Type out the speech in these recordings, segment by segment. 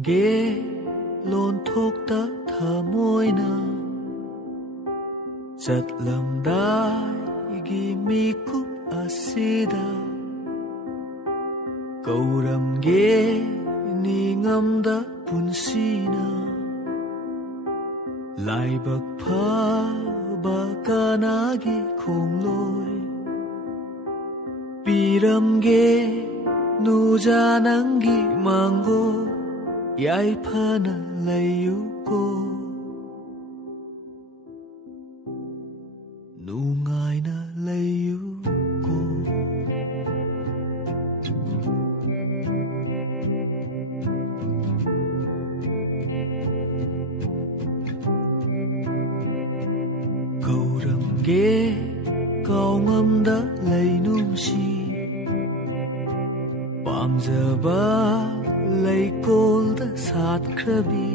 Kourmge lonthokta thamoina Chtlmdai mikup asida Kourmge ningmda punsina Laibk faba kanagi khongloi Pirmge nuja nggi mngol Yaifana leiuko Nungyna leiuko Kourmge kaongmda leinungsi Pamjaba leikol satkhrbi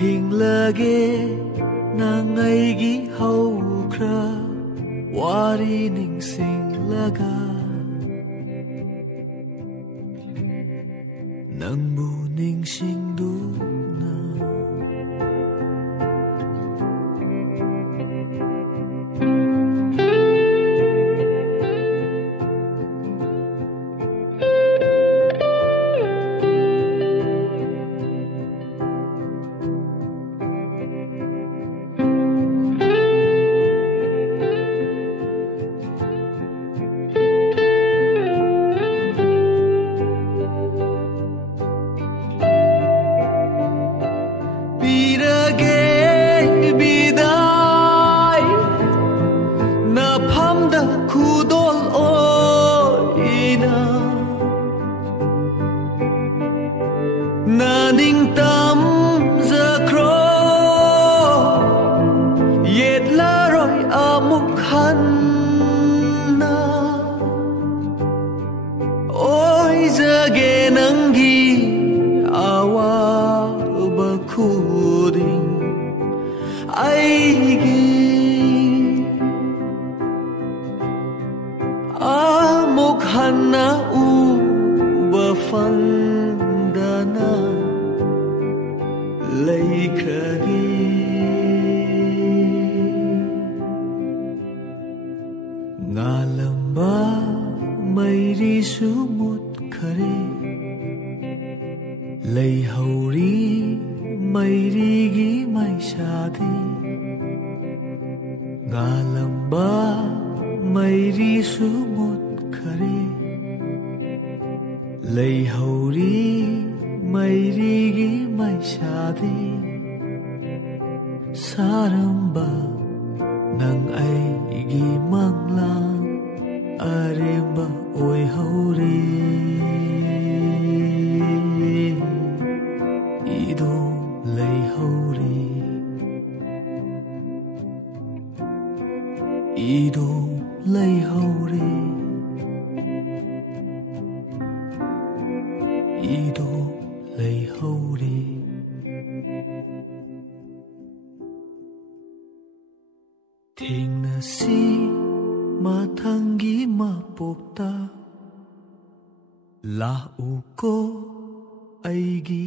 Hinglage eigi hwkhr wari ningsinglaga Nangbu ningsingduna Ningtam zakro yet laroi amukhanna oi zage nggi awa bakhuding eigi amukhanna u bafandana leikhol ngalamba mairi sumut khare leihori mairi gi maisadi ngalamba mairi sumut khare leihori mairi gi maisadi saramba nang eigi manglang aremba oi hore ido leihori ido leihori ido leihori Thingnasi mathangi mapokta lauko eigi